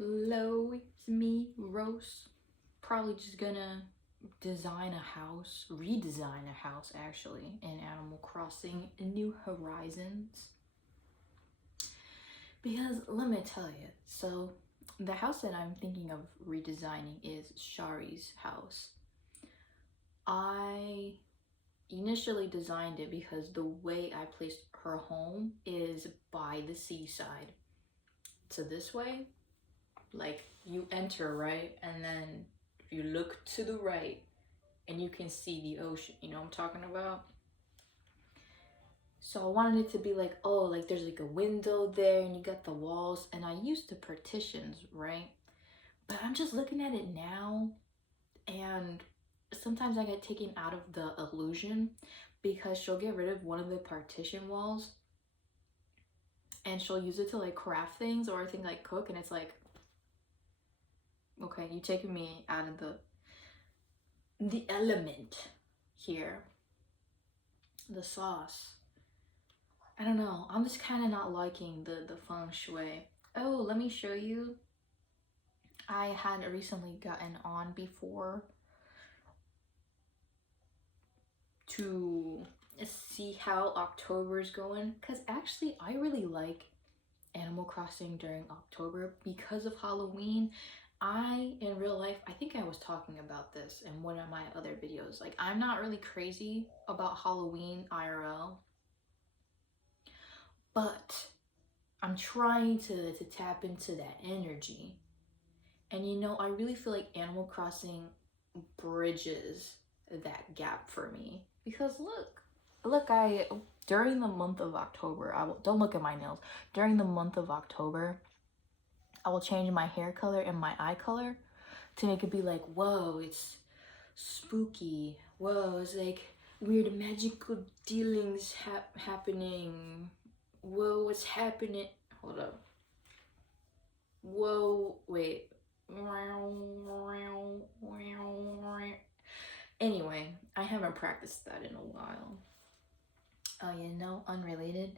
Hello, it's me, Rose. Probably just gonna design a house, redesign a house actually, in Animal Crossing New Horizons. Because let me tell you, so the house that I'm thinking of redesigning is Shari's house. I initially designed it because the way I placed her home is by the seaside. So this way, like you enter, right? And then if you look to the right and you can see the ocean, you know what I'm talking about? So I wanted it to be like, oh, like there's like a window there and you got the walls, and I used the partitions, right? But I'm just looking at it now, and sometimes I get taken out of the illusion because she'll get rid of one of the partition walls and she'll use it to like craft things, or I think like cook, and it's like, okay, you taking me out of the element here, the sauce. I don't know, I'm just kind of not liking the feng shui. Oh, let me show you. I had recently gotten on before to see how October's going, because actually I really like Animal Crossing during October because of Halloween. In real life, I think I was talking about this in one of my other videos, like I'm not really crazy about Halloween IRL, but I'm trying to tap into that energy. And you know, I really feel like Animal Crossing bridges that gap for me. Because look, during the month of October, don't look at my nails. During the month of October, I will change my hair color and my eye color to make it be like, whoa, it's spooky. Whoa, it's like weird magical dealings happening. Whoa, what's happening? Hold up. Whoa, wait. Anyway, I haven't practiced that in a while. Oh, you know, unrelated.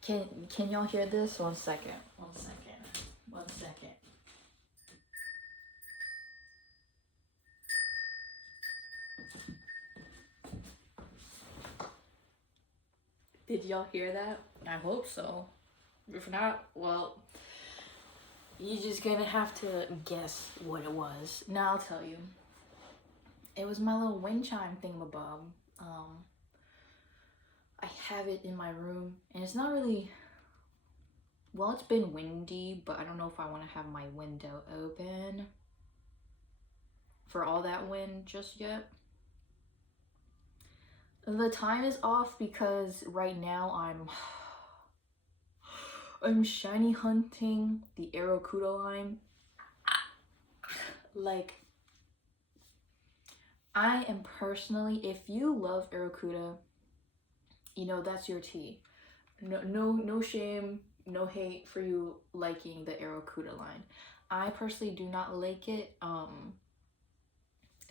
Can y'all hear this? One second. One second. One second. Did y'all hear that? I hope so. If not, well, you're just gonna have to guess what it was. Now I'll tell you. It was my little wind chime thingamabob. I have it in my room, and it's not really, well, it's been windy, but I don't know if I want to have my window open for all that wind just yet. The time is off because right now I'm shiny hunting the Aracuda line. Like, I am personally, if you love Aracuda, you know, that's your tea. No shame, no hate for you liking the Aracuda line. I personally do not like it,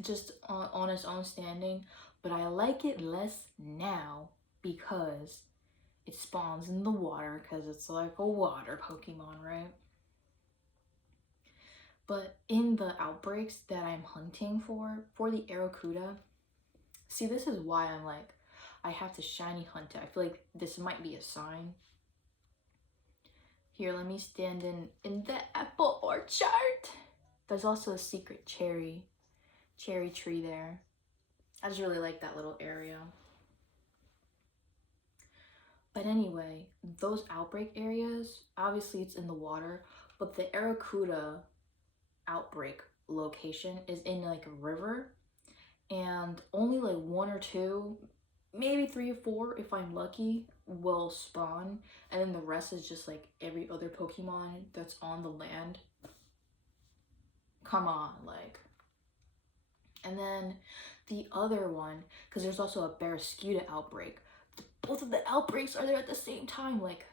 just on its own standing, but I like it less now because it spawns in the water, because it's like a water Pokemon, right? But in the outbreaks that I'm hunting for the Aracuda, see, this is why I'm like, I have to shiny hunt it. I feel like this might be a sign. Here, let me stand in the apple orchard. There's also a secret cherry tree there. I just really like that little area. But anyway, those outbreak areas, obviously it's in the water, but the Aracuda outbreak location is in like a river, and only like one or two, maybe 3 or 4 if I'm lucky, will spawn, and then the rest is just like every other Pokemon that's on the land. Come on, like. And then the other one, because there's also a Barraskewda outbreak. Both of the outbreaks are there at the same time. Like,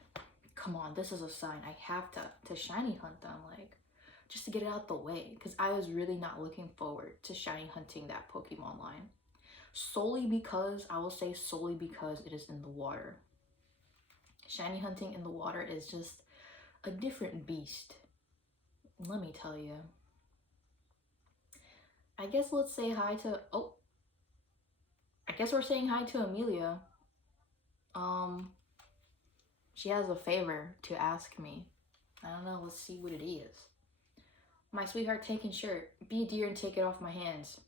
come on, this is a sign. I have to shiny hunt them, like, just to get it out the way, because I was really not looking forward to shiny hunting that Pokemon line. Solely because it is in the water. Shiny hunting in the water is just a different beast. let me tell you. I guess let's say hi to, oh, I guess we're saying hi to Amelia. She has a favor to ask me. I don't know, let's see what it is. My sweetheart taken shirt. Be a dear and take it off my hands.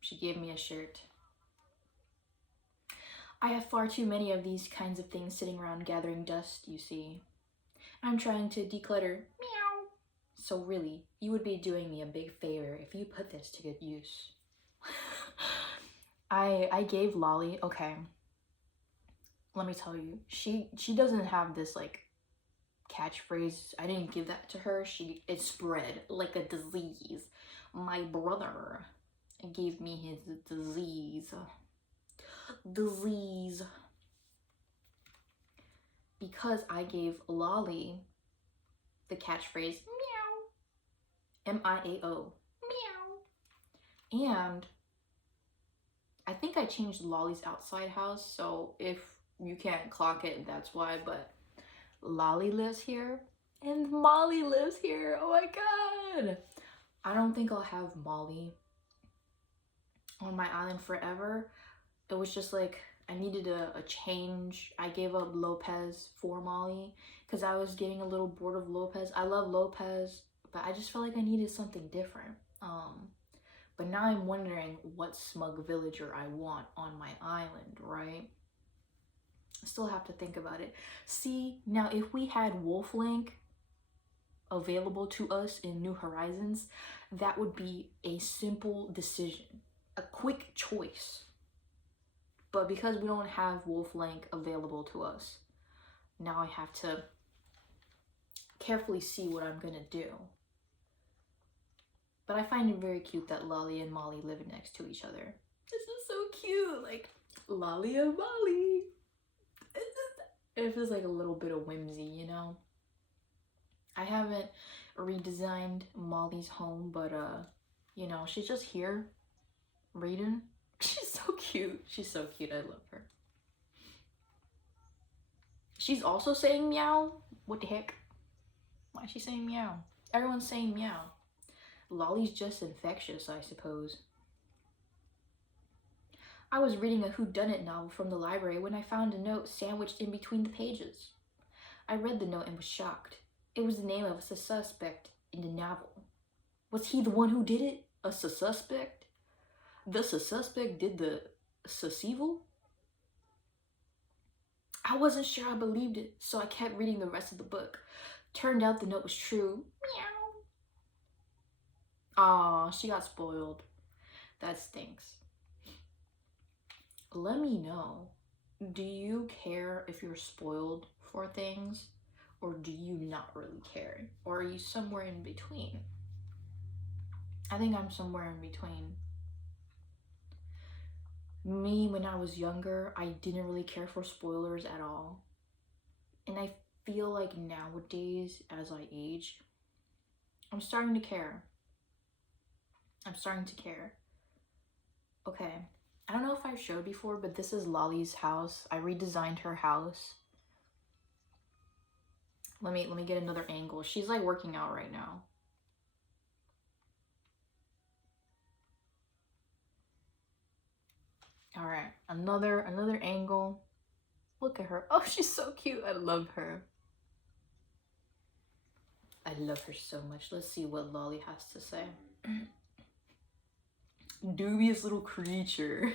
She gave me a shirt. I have far too many of these kinds of things sitting around gathering dust, you see. I'm trying to declutter. Meow. So really, you would be doing me a big favor if you put this to good use. I gave Lolly, okay, let me tell you, she doesn't have this like catchphrase. I didn't give that to her. It spread like a disease. My brother gave me his disease. Because I gave Lolly the catchphrase meow. M-I-A-O. Meow. And I think I changed Lolly's outside house, so if you can't clock it, that's why, but Lolly lives here and Molly lives here. Oh my god. I don't think I'll have Molly on my island forever. It was just like I needed a change. I gave up Lopez for Molly because I was getting a little bored of Lopez. I love Lopez, but I just felt like I needed something different. But now I'm wondering what smug villager I want on my island, right? I still have to think about it. See, now if we had Wolflink available to us in New Horizons, that would be a simple decision, a quick choice. But because we don't have Wolflink available to us, now I have to carefully see what I'm gonna do. But I find it very cute that Lolly and Molly live next to each other. This is so cute, like Lolly and Molly. It feels like a little bit of whimsy, you know? I haven't redesigned Molly's home, but you know, she's just here reading. She's so cute. She's so cute. I love her. She's also saying meow. What the heck? Why is she saying meow? Everyone's saying meow. Lolly's just infectious, I suppose. I was reading a whodunit novel from the library when I found a note sandwiched in between the pages. I read the note and was shocked. It was the name of a suspect in the novel. Was he the one who did it? A suspect? The suspect did the susevil? I wasn't sure I believed it, so I kept reading the rest of the book. Turned out the note was true. Meow. Aw, she got spoiled. That stinks. Let me know, do you care if you're spoiled for things, or do you not really care? Or are you somewhere in between? I think I'm somewhere in between. Me, when I was younger, I didn't really care for spoilers at all. And I feel like nowadays, as I age, I'm starting to care. Okay. I don't know if I've showed before, but this is Lolly's house. I redesigned her house. Let me get another angle. She's like working out right now. All right, another angle. Look at her. Oh, she's so cute. I love her. I love her so much. Let's see what Lolly has to say. Dubious little creature.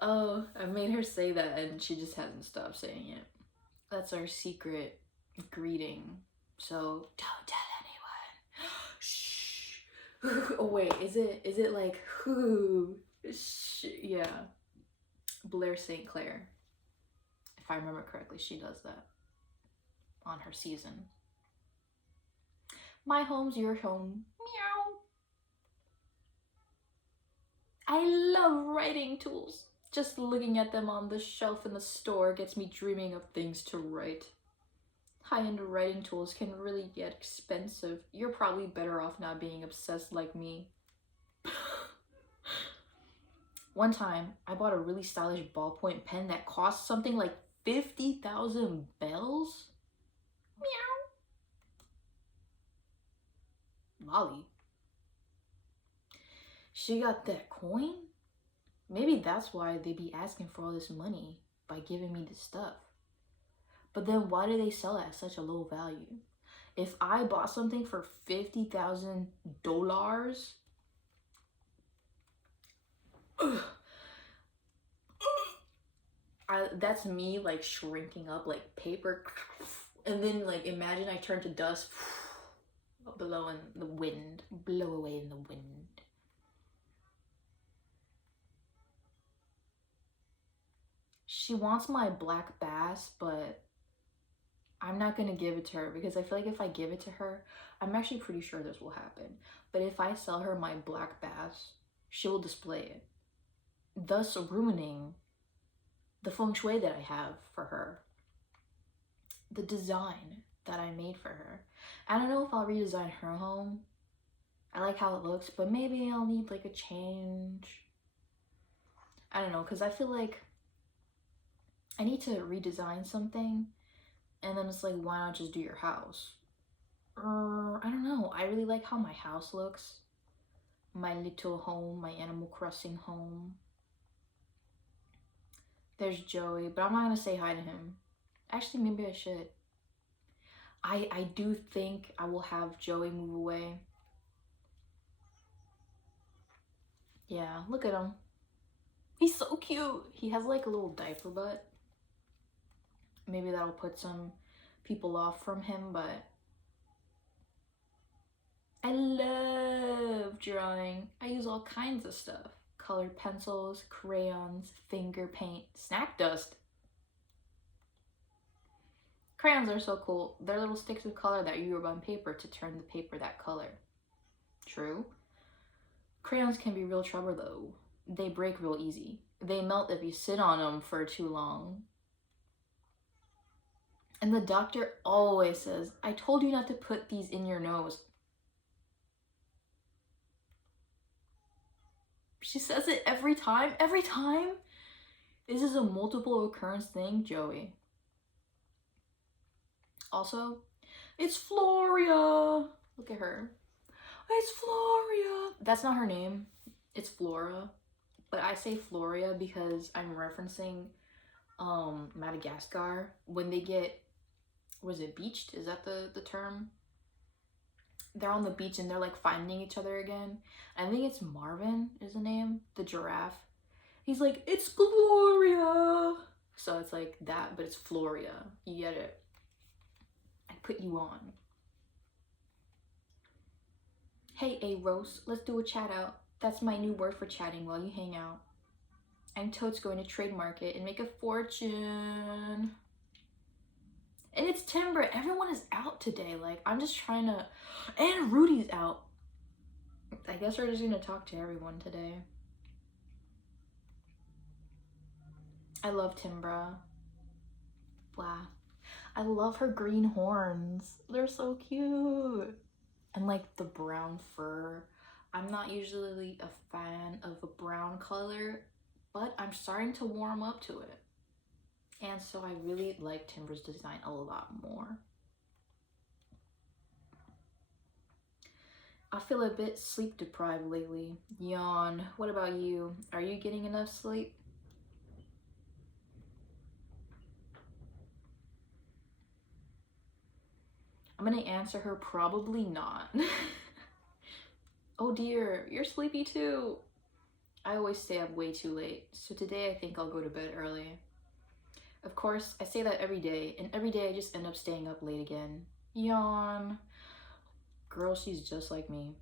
Oh, I made her say that and she just hasn't stopped saying it. That's our secret greeting. So don't tell anyone. Shh. Oh wait, is it like who? Shh. Yeah. Blair St. Clair. If I remember correctly, she does that on her season. My home's your home. Meow. I love writing tools. Just looking at them on the shelf in the store gets me dreaming of things to write. High-end writing tools can really get expensive. You're probably better off not being obsessed like me. One time, I bought a really stylish ballpoint pen that cost something like 50,000 bells. Molly. She got that coin? Maybe that's why they be asking for all this money by giving me this stuff. But then why do they sell it at such a low value? If I bought something for $50,000, that's me like shrinking up like paper, and then like imagine I turn to dust below in the wind, blow away in the wind. She wants my black bass, but I'm not gonna give it to her because I feel like if I give it to her, I'm actually pretty sure this will happen. But if I sell her my black bass, she will display it, thus ruining the feng shui that I have for her, the design that I made for her. I don't know if I'll redesign her home. I like how it looks, but maybe I'll need like a change. I don't know, because I feel like I need to redesign something, and then it's like, why not just do your house? I don't know. I really like how my house looks. My little home, my Animal Crossing home. There's Joey, but I'm not gonna say hi to him. Actually, maybe I should. I do think I will have Joey move away. Yeah, look at him. He's so cute. He has like a little diaper butt. Maybe that'll put some people off from him, but I love drawing. I use all kinds of stuff. Colored pencils, crayons, finger paint, snack dust. Crayons are so cool. They're little sticks of color that you rub on paper to turn the paper that color. True. Crayons can be real trouble though. They break real easy. They melt if you sit on them for too long. And the doctor always says, I told you not to put these in your nose. She says it every time. Every time? This is a multiple occurrence thing, Joey. Also, it's Floria. Look at her. It's Floria. That's not her name. It's Flora. But I say Floria because I'm referencing Madagascar. When they get, was it beached? Is that the term? They're on the beach and they're like finding each other again. I think it's Marvin is the name, the giraffe. He's like, it's Gloria. So it's like that, but it's Floria. You get it? I put you on. Hey, A-Rose, let's do a chat out. That's my new word for chatting while you hang out. I'm totes going to trademark it and make a fortune. And it's timber. Everyone is out today. Like, I'm just trying to... And Rudy's out. I guess we're just going to talk to everyone today. I love Timbra. Blah. I love her green horns. They're so cute. And like the brown fur. I'm not usually a fan of a brown color, but I'm starting to warm up to it. And so I really like Timbra's design a lot more. I feel a bit sleep deprived lately. Yawn. What about you? Are you getting enough sleep? I'm gonna answer her probably not. Oh dear, you're sleepy too. I always stay up way too late, so today I think I'll go to bed early. Of course, I say that every day, and every day I just end up staying up late again. Yawn. Girl, she's just like me.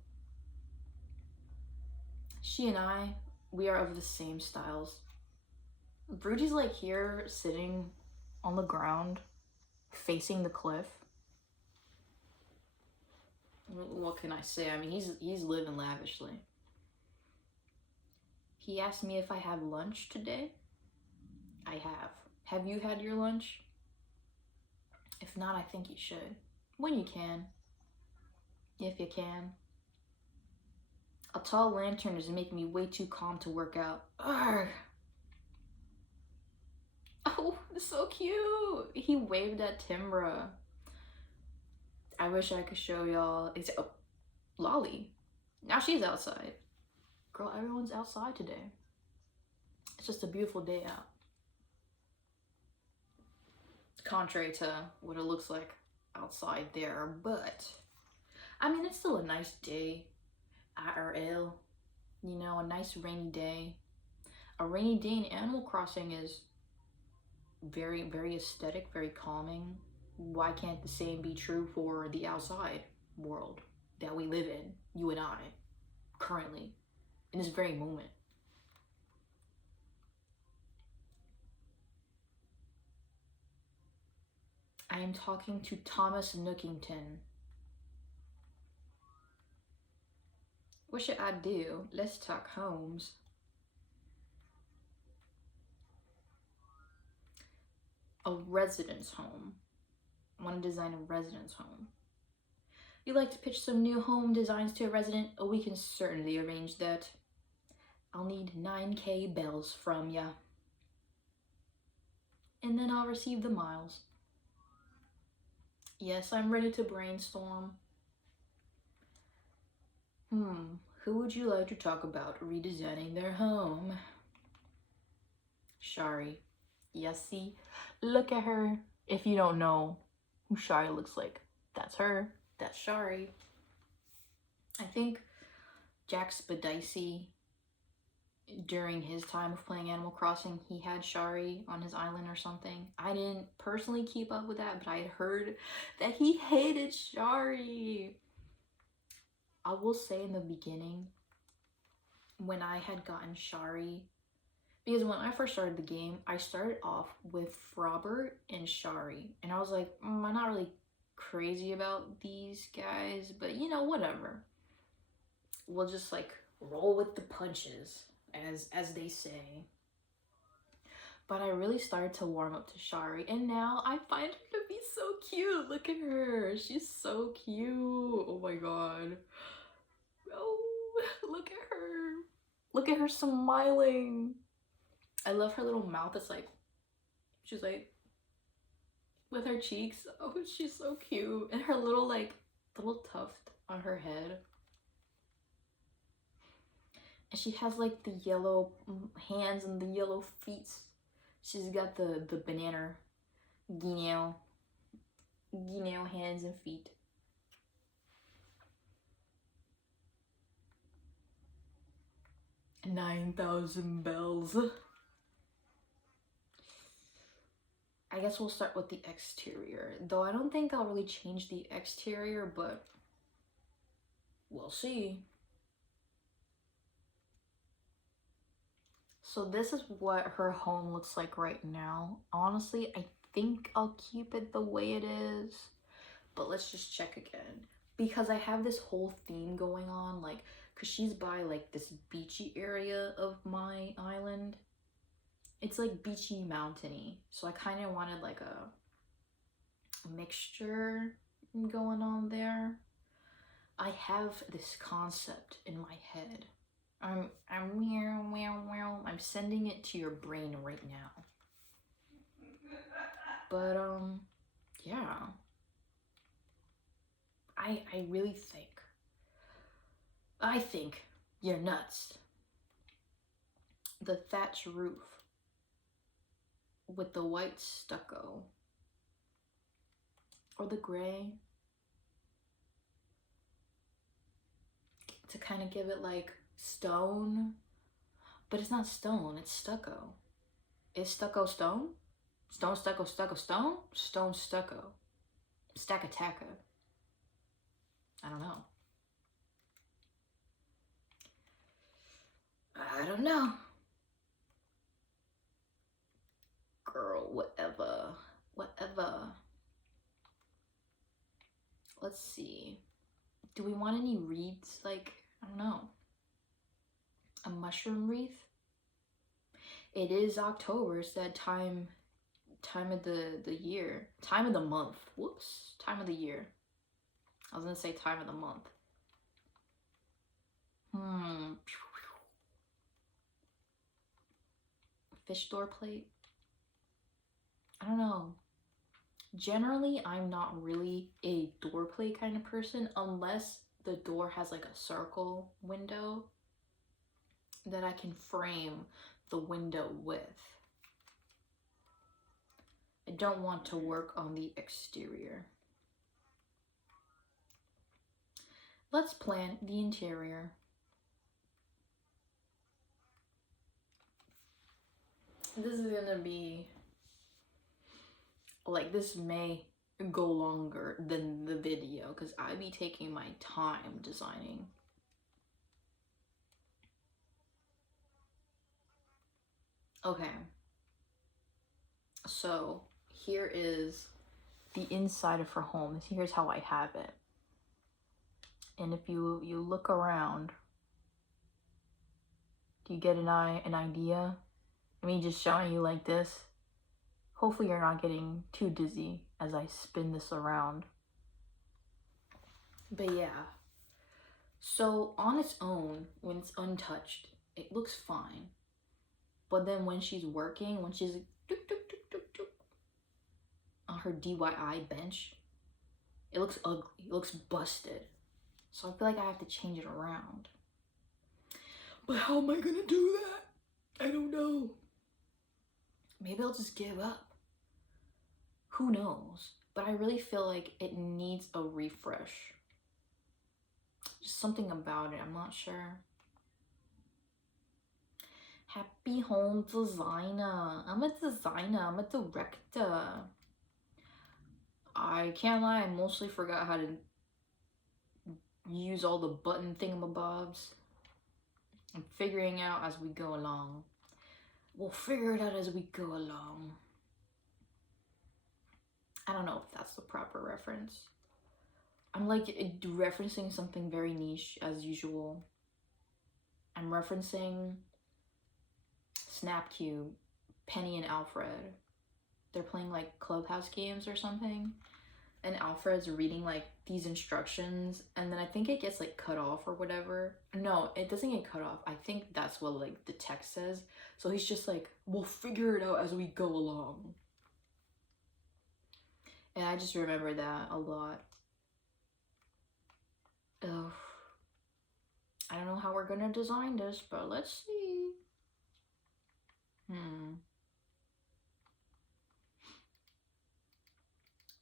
She and I, we are of the same styles. Rudy's like here, sitting on the ground, facing the cliff. What can I say? I mean, he's living lavishly. He asked me if I had lunch today. I have. Have you had your lunch? If not, I think you should. When you can. If you can. A tall lantern is making me way too calm to work out. Arrgh. Oh, it's so cute. He waved at Timbra. I wish I could show y'all. Lolly. Now she's outside. Girl, everyone's outside today. It's just a beautiful day out. Contrary to what it looks like outside there, but I mean, it's still a nice day. IRL, you know, a nice rainy day. A rainy day in Animal Crossing is very, very aesthetic, very calming. Why can't the same be true for the outside world that we live in, you and I, currently, in this very moment? I am talking to Thomas Nookington. What should I do? Let's talk homes. A residence home. I want to design a residence home. You like to pitch some new home designs to a resident? Oh, we can certainly arrange that. I'll need 9K bells from ya. And then I'll receive the miles. Yes, I'm ready to brainstorm. Who would you like to talk about redesigning their home? Shari. Yes, see? Look at her. If you don't know who Shari looks like, that's her. That's Shari. I think Jack Spadici, during his time of playing Animal Crossing, he had Shari on his island or something. I didn't personally keep up with that, but I had heard that he hated Shari. I will say in the beginning, when I had gotten Shari, because when I first started the game, I started off with Frobert and Shari, and I was like, I'm not really crazy about these guys, but you know, whatever. We'll just like roll with the punches, as they say. But I really started to warm up to Shari, and now I find her to be so cute. Look at her. She's so cute. Oh my god. Oh, look at her. Look at her smiling. I love her little mouth. It's like, she's like, with her cheeks. Oh, she's so cute. And her little, like, little tuft on her head. And she has, like, the yellow hands and the yellow feet. She's got the banana guinea hands and feet. $9,000 bells. I guess we'll start with the exterior. Though I don't think I'll really change the exterior, but we'll see. So this is what her home looks like right now. Honestly, I think I'll keep it the way it is. But let's just check again. Because I have this whole theme going on, like, because she's by, like, this beachy area of my island. It's, like, beachy, mountainy. So I kind of wanted, like, a mixture going on there. I have this concept in my head. I'm sending it to your brain right now. But yeah. I really think you're nuts. The thatch roof with the white stucco or the gray to kind of give it like stone, but it's not stone, it's stucco. Is stucco stone? Stone, stucco, stucco, stone? Stone, stucco. Stack-a-tacka. I don't know. I don't know. Girl, whatever. Whatever. Let's see. Do we want any wreaths? Like, I don't know. A mushroom wreath? It is October. It's that time of the year. Time of the month. Whoops. Time of the year. I was gonna say time of the month. Fish door plate? I don't know. Generally, I'm not really a door plate kind of person unless the door has like a circle window that I can frame the window with. I don't want to work on the exterior. Let's plan the interior. This is gonna be like, this may go longer than the video because I be taking my time designing. Okay, so here is the inside of her home. Here's how I have it. And if you look around, do you get an idea? I mean, just showing you like this. Hopefully you're not getting too dizzy as I spin this around. But yeah, so on its own, when it's untouched, it looks fine. But then when she's working, when she's like, dook, dook, dook, dook, dook, on her DIY bench, it looks ugly, it looks busted. So I feel like I have to change it around. But how am I gonna do that? I don't know. Maybe I'll just give up. Who knows? But I really feel like it needs a refresh. Just something about it, I'm not sure. Happy home designer. I'm a designer, I'm a director. I can't lie, I mostly forgot how to use all the button thingamabobs. I'm figuring out as we go along. We'll figure it out as we go along. I don't know if that's the proper reference. I'm like referencing something very niche as usual. I'm referencing Snapcube, Penny and Alfred. They're playing like Clubhouse games or something. And Alfred's reading like these instructions, and then I think it gets like cut off or whatever. No, it doesn't get cut off. I think that's what like the text says. So he's just like, we'll figure it out as we go along. And I just remember that a lot. Ugh. I don't know how we're gonna design this, but let's see.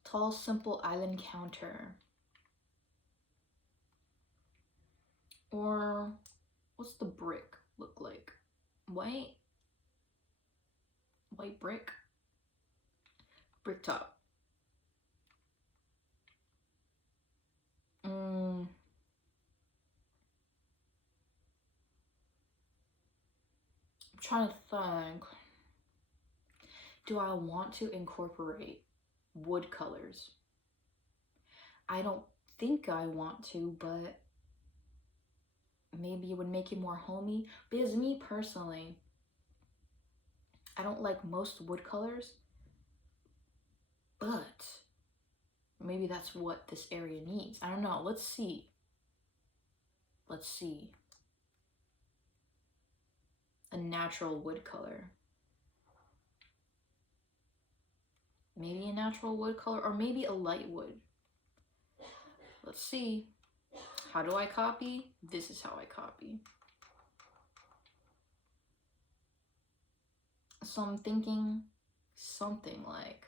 Tall, simple island counter. Or what's the brick look like? White brick? Brick top. I'm trying to think. Do I want to incorporate wood colors? I don't think I want to, but maybe it would make it more homey. Because me personally, I don't like most wood colors, but maybe that's what this area needs. I don't know. Let's see. Let's see. A natural wood color. Maybe a natural wood color, or maybe a light wood. Let's see. How do I copy? This is how I copy. So I'm thinking something like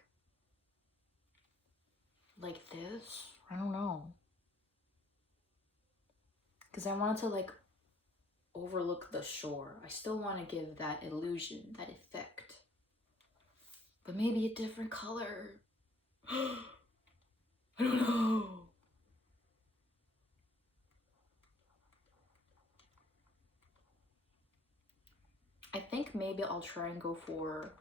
this. I don't know. Because I wanted to like overlook the shore. I still want to give that illusion, that effect. But maybe a different color. I don't know. I think maybe I'll try and go for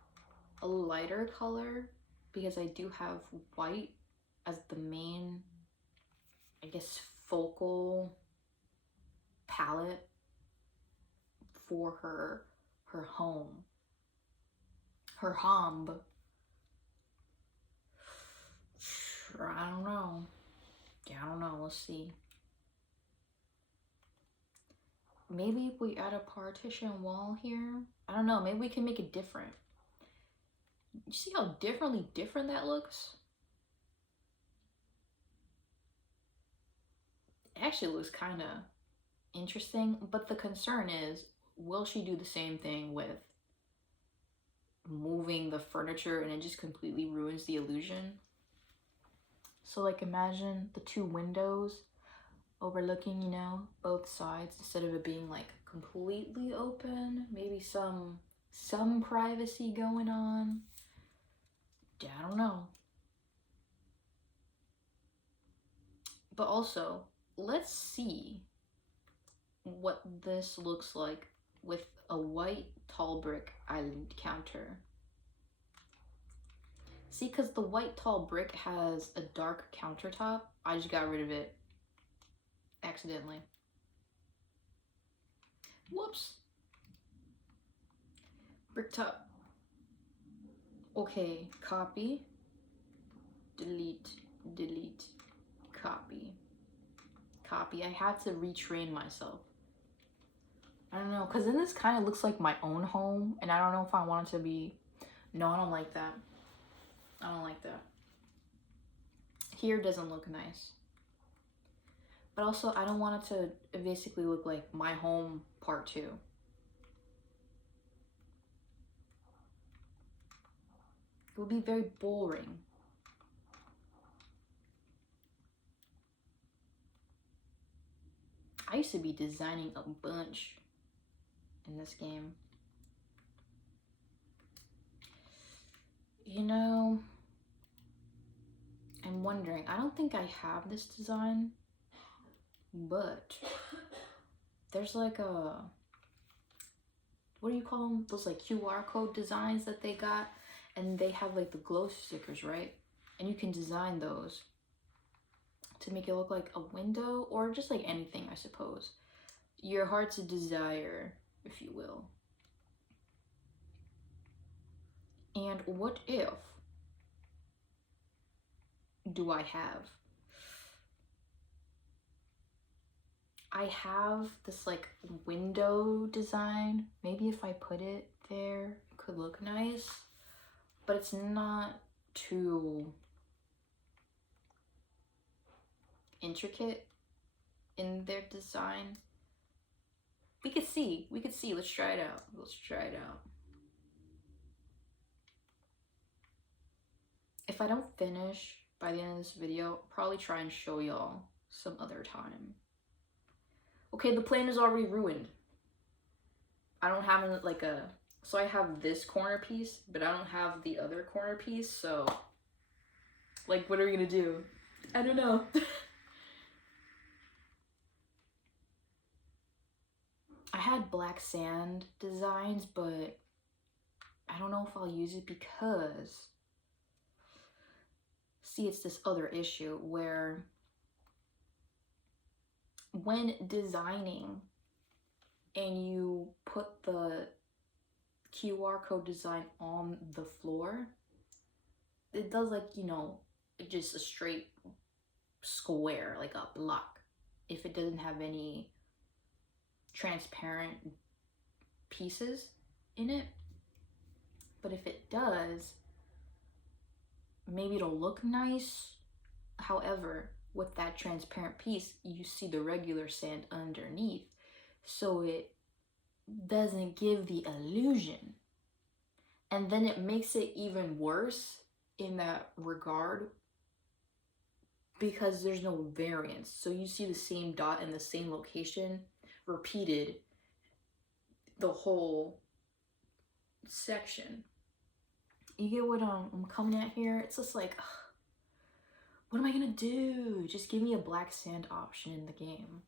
a lighter color because I do have white as the main, I guess, focal palette for her home. Her home. I don't know. Yeah, I don't know. Let's see. Maybe if we add a partition wall here. I don't know. Maybe we can make it different. You see how different that looks? actually looks kind of interesting, but the concern is, will she do the same thing with moving the furniture and it just completely ruins the illusion? So like imagine the two windows overlooking, you know, both sides, instead of it being like completely open, maybe some privacy going on. Yeah, I don't know. But also, let's see what this looks like with a white tall brick island counter. See, because the white tall brick has a dark countertop. I just got rid of it accidentally. Whoops. Brick top. Okay, copy, delete, delete, copy, copy. I had to retrain myself. I don't know, because then this kind of looks like my own home, and I don't know if I want it to be. No, I don't like that. I don't like that. Here doesn't look nice. But also, I don't want it to basically look like my home part 2. It would be very boring. I used to be designing a bunch in this game. You know, I'm wondering, I don't think I have this design, but there's like a, what do you call them? Those like QR code designs that they got, and they have like the glow stickers, right? And you can design those to make it look like a window, or just like anything, I suppose. Your heart's desire, if you will. And what if do I have? I have this like window design. Maybe if I put it there, it could look nice, but it's not too intricate in their design. We could see. Let's try it out. If I don't finish by the end of this video, I'll probably try and show y'all some other time. Okay, the plane is already ruined. I don't have like a, so I have this corner piece, but I don't have the other corner piece, so like what are we gonna do? I don't know. I had black sand designs, but I don't know if I'll use it because, see, it's this other issue where when designing and you put the QR code design on the floor, it does like, you know, just a straight square, like a block, if it doesn't have any transparent pieces in it. But if it does, maybe it'll look nice. However, with that transparent piece, you see the regular sand underneath, so it doesn't give the illusion. And then it makes it even worse in that regard because there's no variance. So you see the same dot in the same location repeated the whole section. You get what I'm coming at here? It's just like, ugh, what am I gonna do? Just give me a black sand option in the game.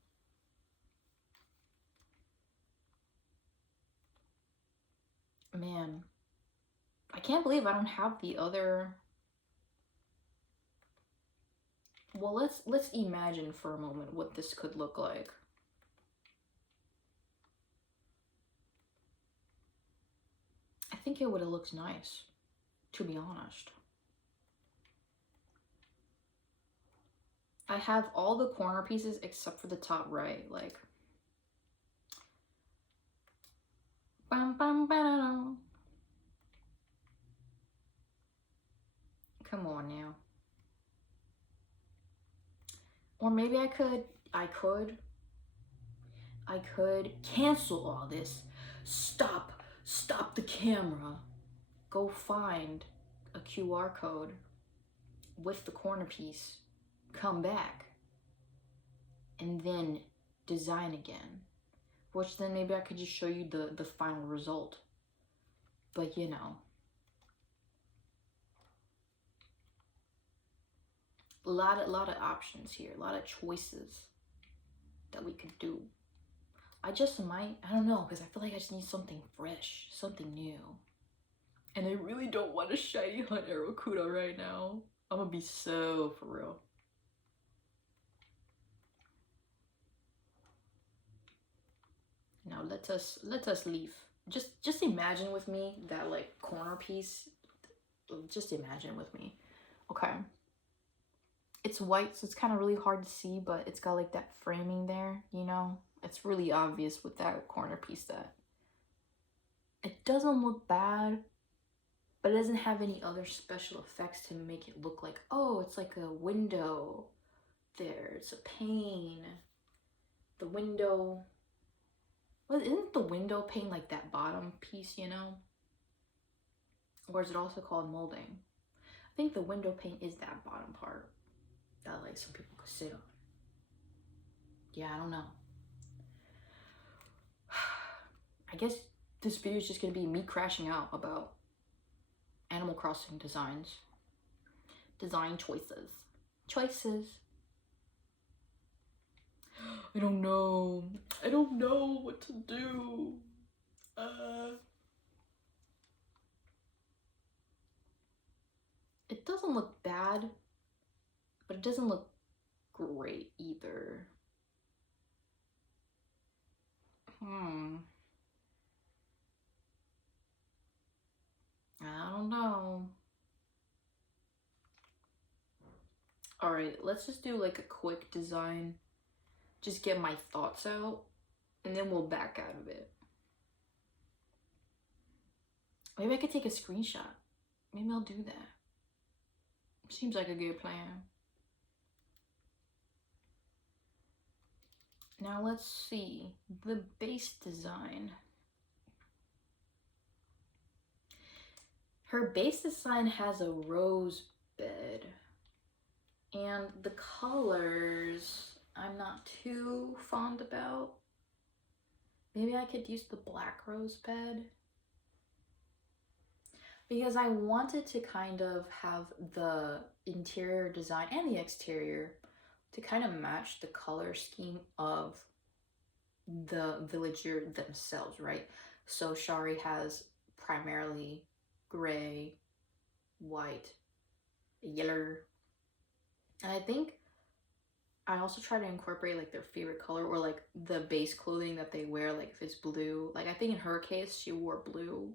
Man, I can't believe I don't have the other. Well, let's imagine for a moment what this could look like. I think it would have looked nice, to be honest. I have all the corner pieces except for the top right, like. Bam, bam, bam. Come on now. Or maybe I could I could cancel all this. Stop the camera. Go find a QR code with the corner piece. Come back. And then design again. Which then maybe I could just show you the final result. But you know. A lot of options here. A lot of choices that we could do. I don't know, because I feel like I just need something fresh, something new. And I really don't want a shiny Hunt Arrokuda right now. I'm gonna be so for real. Now let us leave. Just imagine with me that like corner piece. Just imagine with me. Okay. It's white, so it's kind of really hard to see, but it's got like that framing there, you know? It's really obvious with that corner piece that it doesn't look bad, but it doesn't have any other special effects to make it look like, oh, it's like a window there, it's a pane. The window, well, isn't the window pane like that bottom piece, you know? Or is it also called molding? I think the window pane is that bottom part that like some people could sit on. Yeah, I don't know. I guess this video is just gonna be me crashing out about Animal Crossing designs. Design choices. I don't know. I don't know what to do. It doesn't look bad, but it doesn't look great either. I don't know. All right, let's just do like a quick design. Just get my thoughts out, and then we'll back out of it. Maybe I could take a screenshot. Maybe I'll do that. Seems like a good plan. Now let's see the base design. Her base design has a rose bed, and the colors I'm not too fond about. Maybe I could use the black rose bed, because I wanted to kind of have the interior design and the exterior to kind of match the color scheme of the villager themselves, right? So Shari has primarily gray, white, yellow, and I think I also try to incorporate like their favorite color, or like the base clothing that they wear, like if it's blue. Like I think in her case she wore blue.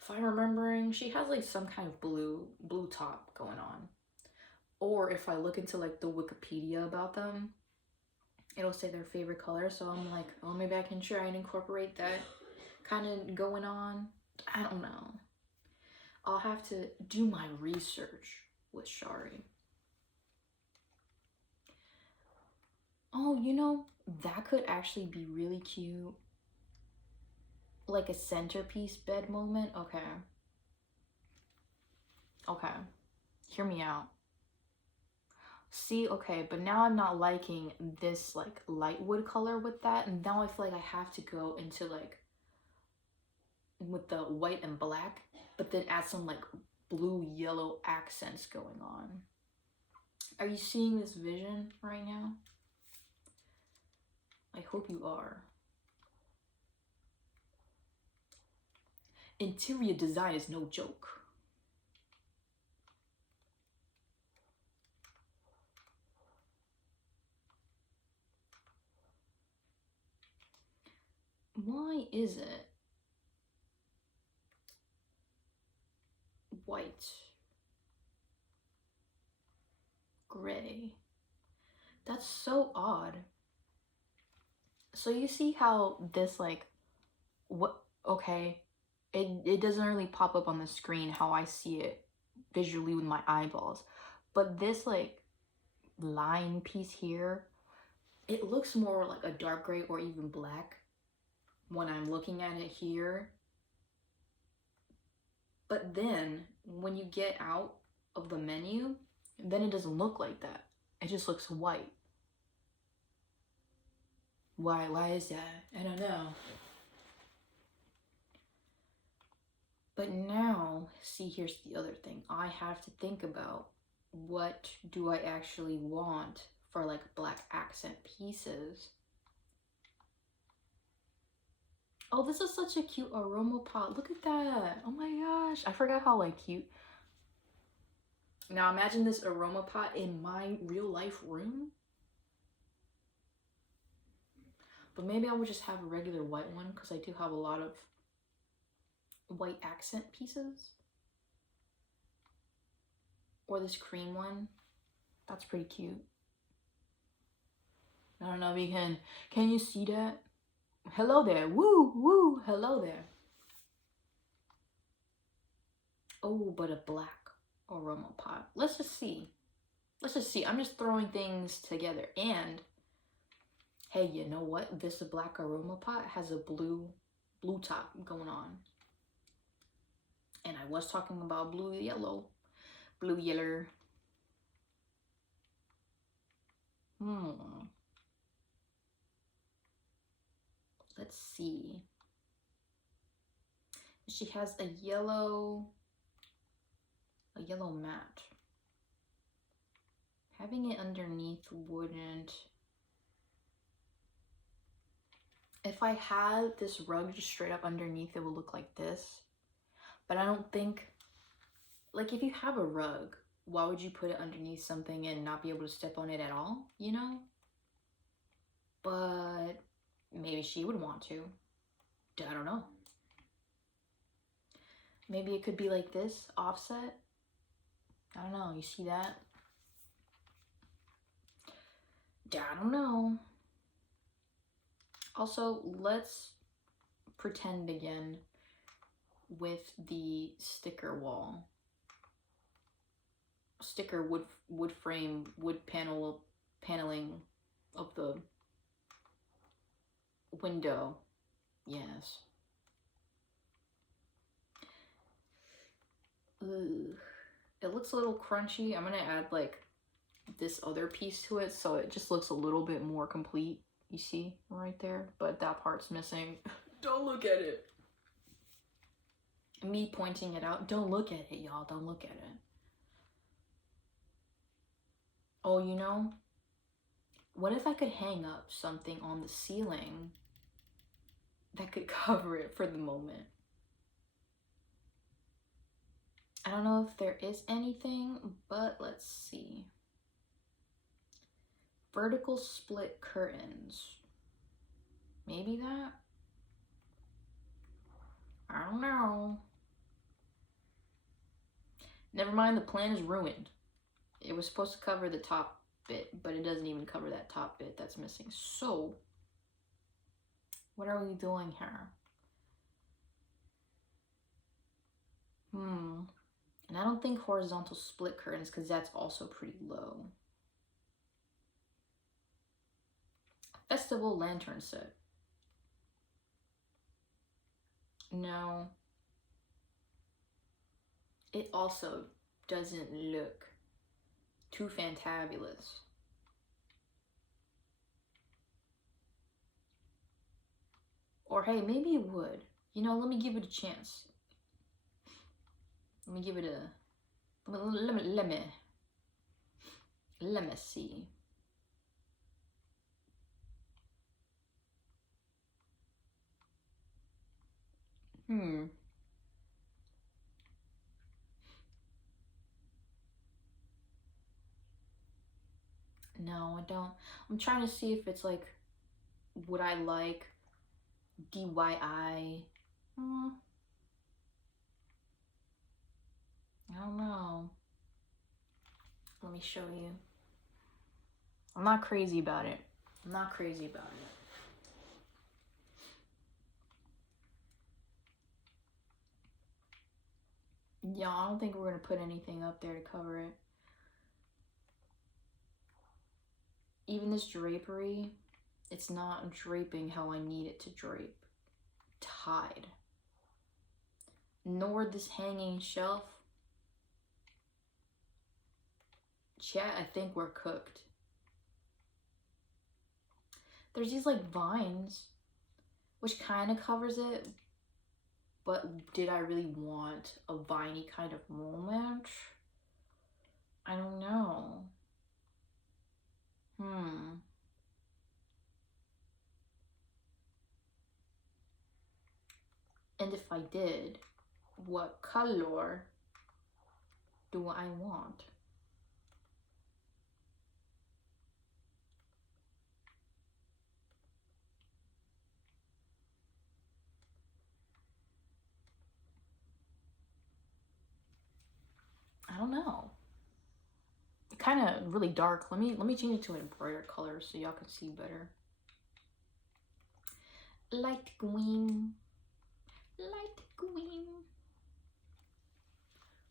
If I'm remembering, she has like some kind of blue top going on. Or if I look into like the Wikipedia about them, it'll say their favorite color. So I'm like, oh, maybe I can try and incorporate that kind of going on. I don't know. I'll have to do my research with Shari. Oh, you know, that could actually be really cute. Like a centerpiece bed moment. Okay. Okay. Hear me out. See, okay, but now I'm not liking this like light wood color with that, and now I feel like I have to go into like with the white and black, but then add some like blue yellow accents going on. Are you seeing this vision right now? I hope you are. Interior design is no joke. Why is it white, gray? That's so odd. So you see how this like, what, okay, it doesn't really pop up on the screen how I see it visually with my eyeballs, but this like line piece here, it looks more like a dark gray or even black when I'm looking at it here. But then when you get out of the menu, then it doesn't look like that. It just looks white. Why is that? I don't know. But now, see, here's the other thing. I have to think about, what do I actually want for like black accent pieces? Oh, this is such a cute aroma pot. Look at that. Oh my gosh. I forgot how like cute. Now imagine this aroma pot in my real life room. But maybe I would just have a regular white one, because I do have a lot of white accent pieces. Or this cream one. That's pretty cute. I don't know if you can you see that? Hello there. Woo, woo, hello there. Oh, but a black aroma pot. Let's just see. Let's just see. I'm just throwing things together. And hey, you know what? This black aroma pot has a blue top going on. And I was talking about blue yellow. Blue yellow. Let's see. She has a yellow mat. Having it underneath wouldn't. If I had this rug just straight up underneath, it would look like this. But I don't think, like, if you have a rug, why would you put it underneath something and not be able to step on it at all, you know? But maybe she would want to. I don't know. Maybe it could be like this, offset. I don't know, you see that? I don't know. Also, let's pretend again with the sticker wall. Sticker wood frame, wood paneling of the window. Yes. Ugh. It looks a little crunchy. I'm gonna add like this other piece to it so it just looks a little bit more complete. You see right there? But that part's missing. Don't look at it. Me pointing it out. Don't look at it, y'all. Don't look at it. Oh, you know, what if I could hang up something on the ceiling that could cover it for the moment? I don't know if there is anything, but let's see. Vertical split curtains. Maybe that? I don't know. Never mind, the plan is ruined. It was supposed to cover the top bit, but it doesn't even cover that top bit that's missing. So, what are we doing here? And I don't think horizontal split curtains, because that's also pretty low. Festival lantern set. No. It also doesn't look too fantabulous. Or hey, maybe it would. You know, let me give it a chance. Let me give it a, let me see. No, I don't. I'm trying to see if it's like, would I like DIY? I don't know. Let me show you. I'm not crazy about it. I'm not crazy about it. Yeah, I don't think we're gonna put anything up there to cover it. even this drapery, it's not draping how I need it to drape. Tied. Nor this hanging shelf. Chat, I think we're cooked. There's these like vines, which kind of covers it, but did I really want a viney kind of moment? I don't know. And if I did, what color do I want? I don't know. Kind of really dark. Let me change it to a brighter color so y'all can see better. Light green. Light green.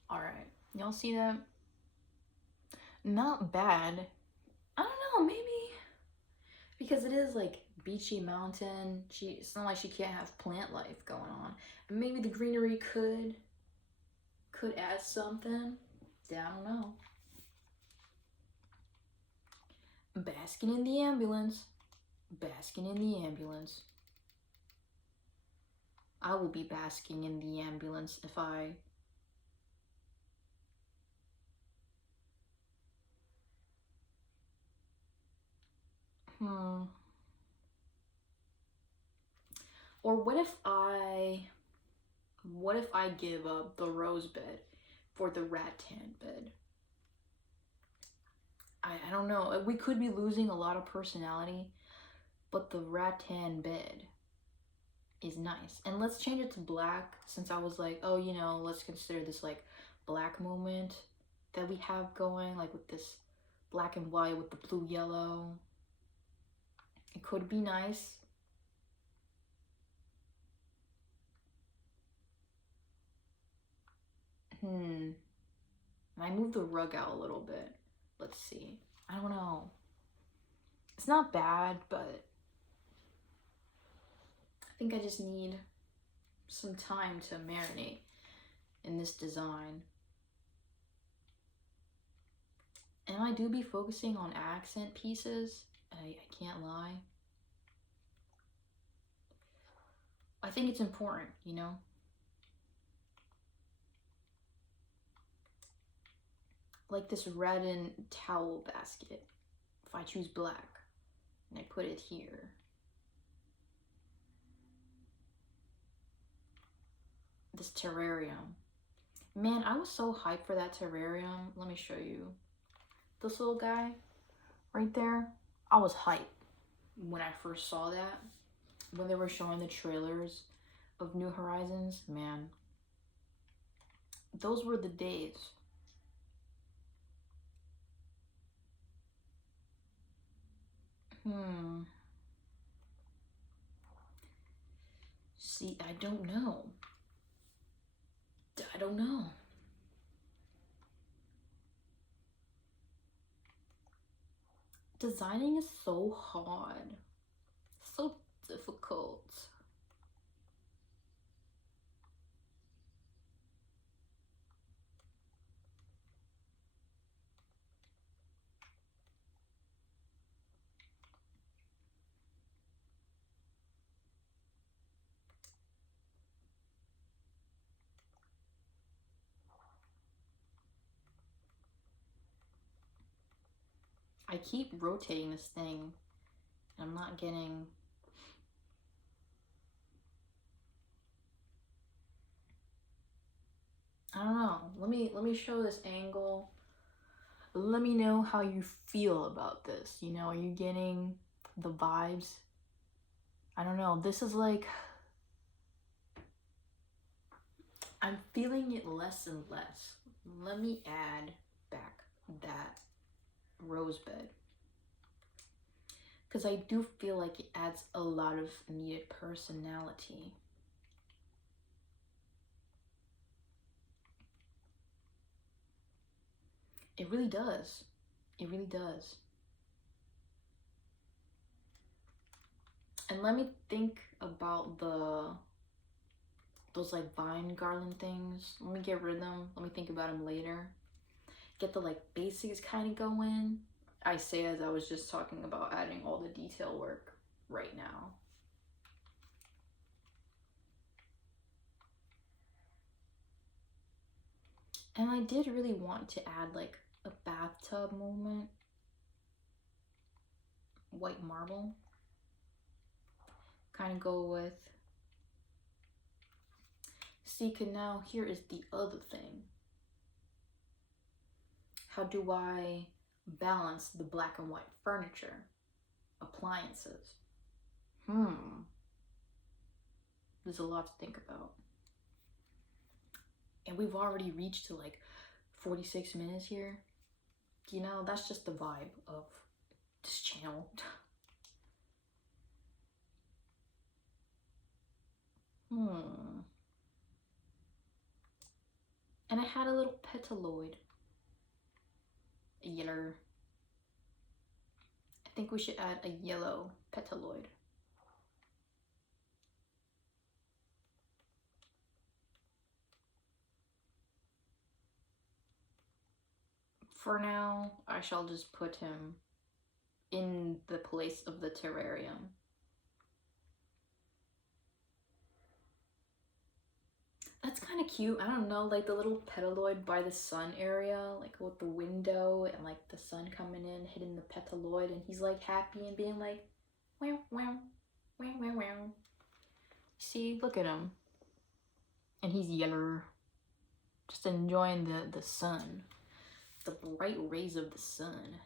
All right, y'all see that? Not bad. I don't know, maybe because it is like beachy mountain. It's not like she can't have plant life going on. And maybe the greenery could add something. Yeah, I don't know. Basking in the ambulance. Basking in the ambulance. I will be basking in the ambulance if I... Or what if I give up the rose bed for the rattan bed? I don't know. We could be losing a lot of personality, but the rattan bed is nice. And let's change it to black, since I was like, oh, you know, let's consider this like black moment that we have going, like with this black and white with the blue yellow. It could be nice. I moved the rug out a little bit. Let's see. I don't know. It's not bad, but I think I just need some time to marinate in this design. And I do be focusing on accent pieces. I can't lie. I think it's important, you know? Like this red and towel basket. If I choose black and I put it here. This terrarium. Man, I was so hyped for that terrarium. Let me show you. This little guy right there. I was hyped when I first saw that. When they were showing the trailers of New Horizons. Man, those were the days. See, I don't know. I don't know. Designing is so hard. So difficult. I keep rotating this thing. I'm not getting... I don't know. Let me show this angle. Let me know how you feel about this. You know, are you getting the vibes? I don't know. This is like... I'm feeling it less and less. Let me add back that rose bed. Because I do feel like it adds a lot of needed personality. It really does. It really does. And let me think about those like vine garland things. Let me get rid of them. Let me think about them later. Get the like basics kind of going. I say as I was just talking about adding all the detail work right now. And I did really want to add like a bathtub moment. White marble. Kind of go with. See, now here is the other thing. How do I balance the black and white furniture, appliances? There's a lot to think about. And we've already reached to like 46 minutes here. You know, that's just the vibe of this channel. And I had a little petaloid. A yellow. I think we should add a yellow petaloid. For now, I shall just put him in the place of the terrarium. That's kind of cute. I don't know, like the little petaloid by the sun area, like with the window and like the sun coming in, hitting the petaloid, and he's like happy and being like, wow, wow, wow, wow, wow. See, look at him. And he's yellow. Just enjoying the sun. The bright rays of the sun.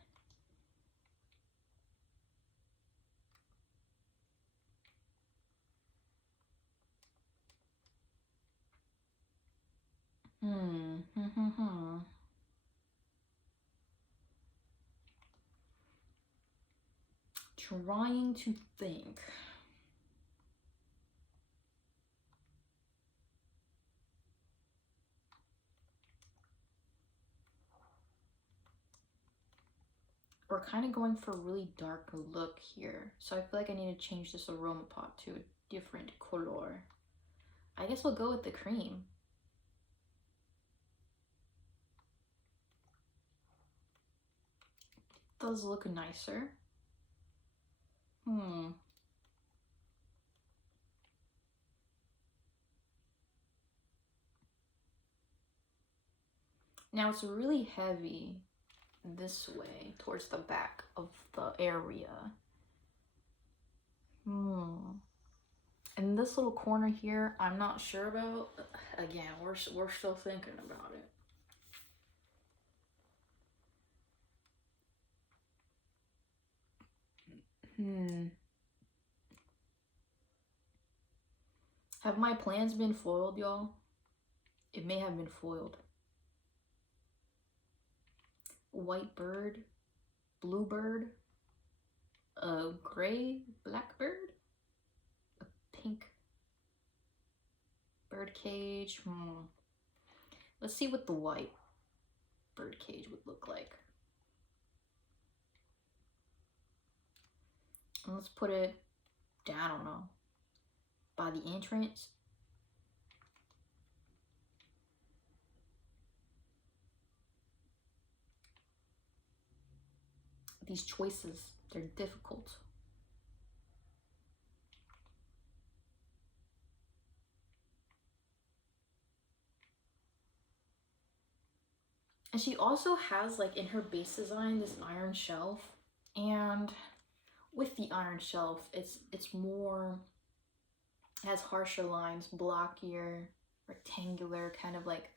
Trying to think. We're kind of going for a really dark look here. So I feel like I need to change this aroma pot to a different color. I guess we'll go with the cream. Does look nicer. Now it's really heavy this way towards the back of the area. And this little corner here, I'm not sure about. Again, we're still thinking about it. Have my plans been foiled, y'all? It may have been foiled. White bird, blue bird, a gray blackbird, a pink bird cage. Let's see what the white bird cage would look like. And let's put it down, I don't know, by the entrance. These choices, they're difficult. And she also has, like, in her base design, this iron shelf. And with the iron shelf, it's more, it has harsher lines, blockier, rectangular, kind of like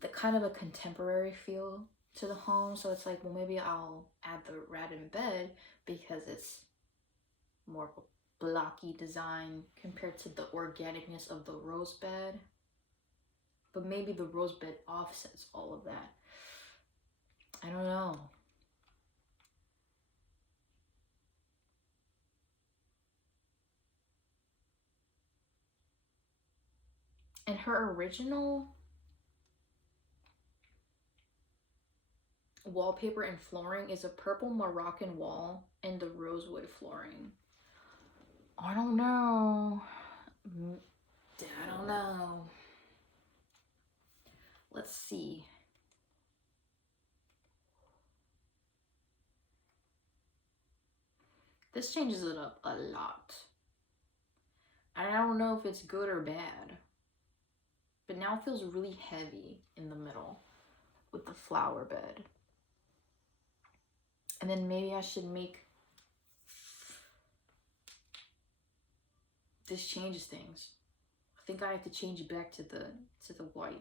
the kind of a contemporary feel to the home. So it's like, well, maybe I'll add the rat in bed because it's more of a blocky design compared to the organicness of the rose bed. But maybe the rose bed offsets all of that. I don't know. And her original wallpaper and flooring is a purple Moroccan wall and the rosewood flooring. I don't know. I don't know. Let's see. This changes it up a lot. I don't know if it's good or bad. But now it feels really heavy in the middle with the flower bed. And then maybe I should make... This changes things. I think I have to change it back to the white.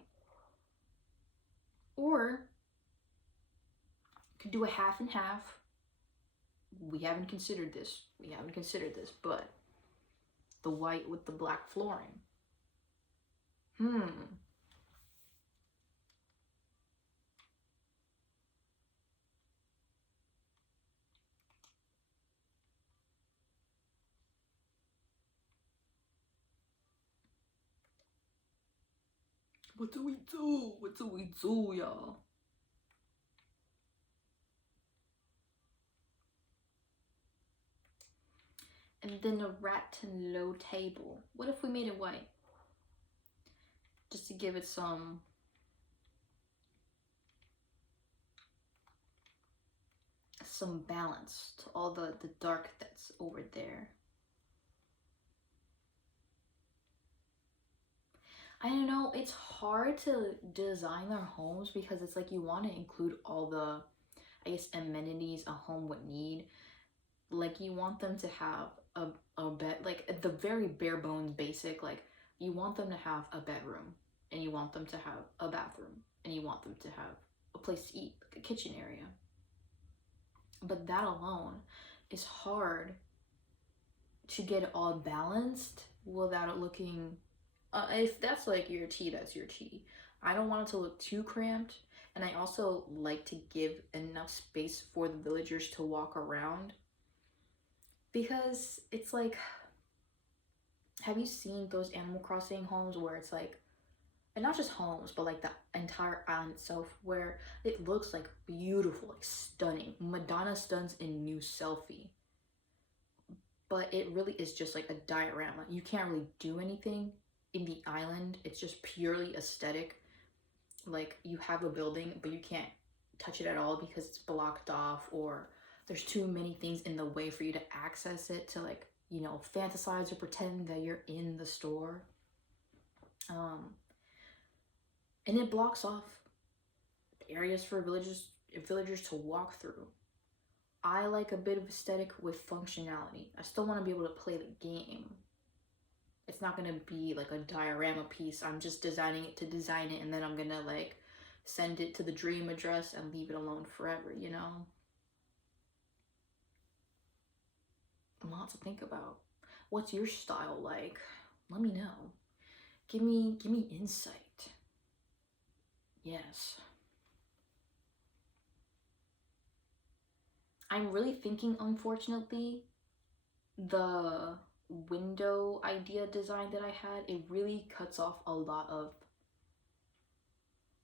Or could do a half and half. We haven't considered this. But the white with the black flooring. What do we do? What do we do, y'all? And then a rat and low table. What if we made it white? Just to give it some balance to all the dark that's over there. I don't know, it's hard to design their homes because it's like you want to include all the, I guess, amenities a home would need. Like you want them to have a bed, like at the very bare bones basic, like you want them to have a bedroom, and you want them to have a bathroom, and you want them to have a place to eat, like a kitchen area. But that alone is hard to get it all balanced without it looking... if that's like your tea, that's your tea. I don't want it to look too cramped, and I also like to give enough space for the villagers to walk around, because it's like, have you seen those Animal Crossing homes where it's like, and not just homes, but like the entire island itself, where it looks like beautiful, like stunning, Madonna stunts in new selfie, but it really is just like a diorama. You can't really do anything in the island. It's just purely aesthetic. Like you have a building, but you can't touch it at all because it's blocked off, or there's too many things in the way for you to access it to, like, you know, fantasize or pretend that you're in the store. And it blocks off areas for villagers to walk through. I like a bit of aesthetic with functionality. I still want to be able to play the game. It's not going to be like a diorama piece. I'm just designing it to design it, and then I'm going to like send it to the dream address and leave it alone forever, you know? A lot to think about. What's your style like? Let me know. Give me insight. Yes. I'm really thinking, unfortunately, the window idea design that I had, it really cuts off a lot of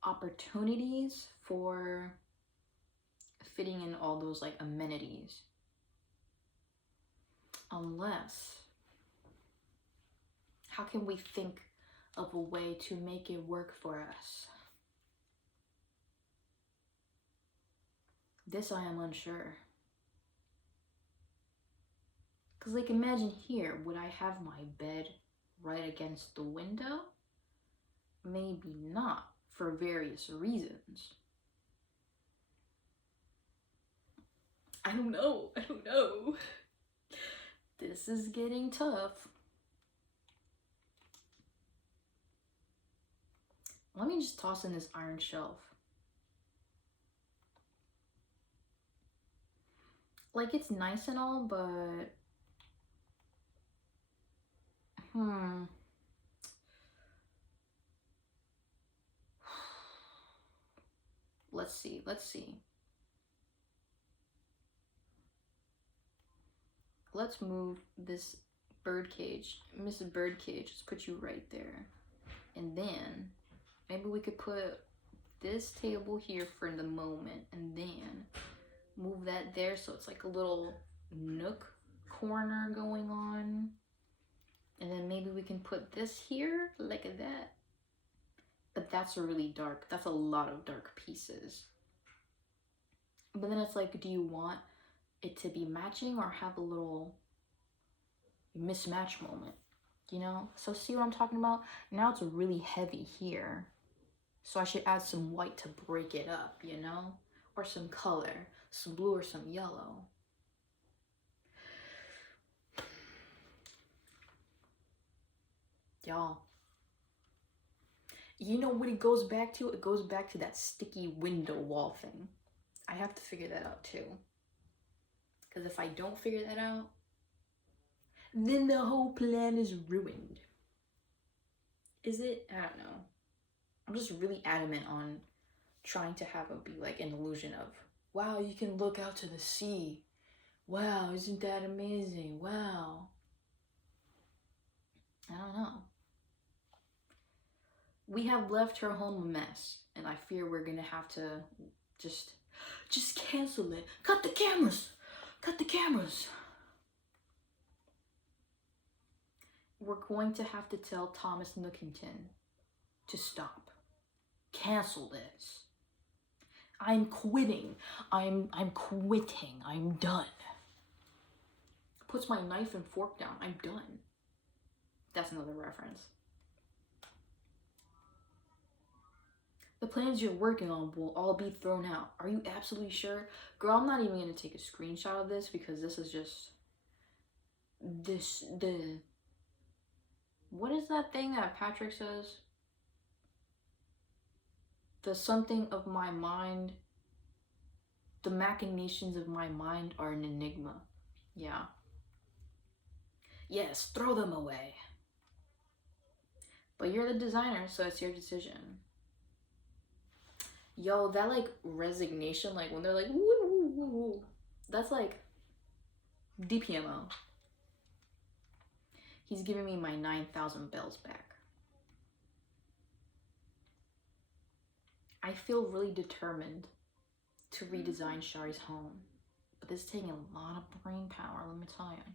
opportunities for fitting in all those like amenities. Unless, how can we think of a way to make it work for us? This I am unsure. Because like imagine here, would I have my bed right against the window? Maybe not, for various reasons. I don't know. This is getting tough. Let me just toss in this iron shelf. Like, it's nice and all, but let's see. Let's move this bird cage. Mrs. Birdcage, let's put you right there. And then maybe we could put this table here for the moment, and then move that there so it's like a little nook corner going on. And then maybe we can put this here like that. But that's really dark. That's a lot of dark pieces. But then it's like, do you want it to be matching or have a little mismatch moment? You know? So see what I'm talking about? Now it's really heavy here. So I should add some white to break it up, you know? Or some color, some blue or some yellow. Y'all, you know what it goes back to? It goes back to that sticky window wall thing. I have to figure that out too. Because if I don't figure that out, then the whole plan is ruined. Is it? I don't know. I'm just really adamant on trying to have it be like an illusion of, wow, you can look out to the sea. Wow, isn't that amazing? Wow. I don't know. We have left her home a mess, and I fear we're gonna have to just cancel it. Cut the cameras. Cut the cameras. We're going to have to tell Thomas Nookington to stop. Cancel this. I'm quitting. I'm quitting. I'm done. Puts my knife and fork down. I'm done. That's another reference. The plans you're working on will all be thrown out. Are you absolutely sure? Girl, I'm not even going to take a screenshot of this because this is just... What is that thing that Patrick says? The something of my mind... The machinations of my mind are an enigma. Yeah. Yes, throw them away. But you're the designer, so it's your decision. Yo, that like resignation, like when they're like, woo, woo, woo, woo, that's like DPMO. He's giving me my 9,000 bells back. I feel really determined to redesign Shari's home, but it's taking a lot of brain power, let me tell you.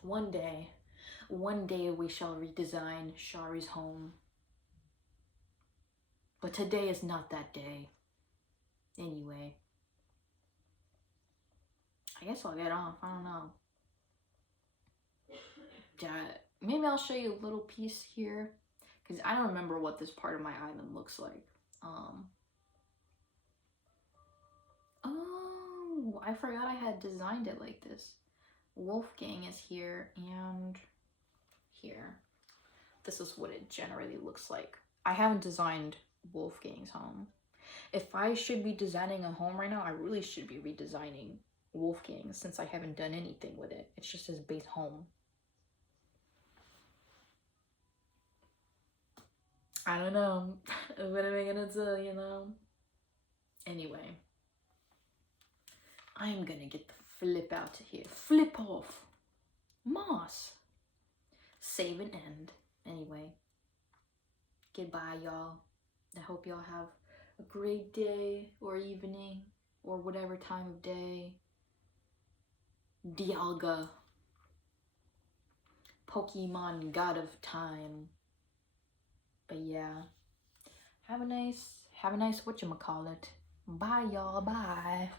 One day we shall redesign Shari's home. But today is not that day. Anyway. I guess I'll get off, I don't know. Maybe I'll show you a little piece here, because I don't remember what this part of my island looks like. Oh, I forgot I had designed it like this. Wolfgang is here and here. This is what it generally looks like. I haven't designed Wolfgang's home. If I should be designing a home right now, I really should be redesigning Wolfgang since I haven't done anything with it. It's just his base home. I don't know. What am I gonna do, you know? Anyway. I'm gonna get the flip out of here. Flip off. Moss. Save and end. Anyway. Goodbye, y'all. I hope y'all have a great day or evening or whatever time of day. Dialga. Pokemon God of Time. But yeah. Have a nice whatchamacallit. Bye, y'all. Bye.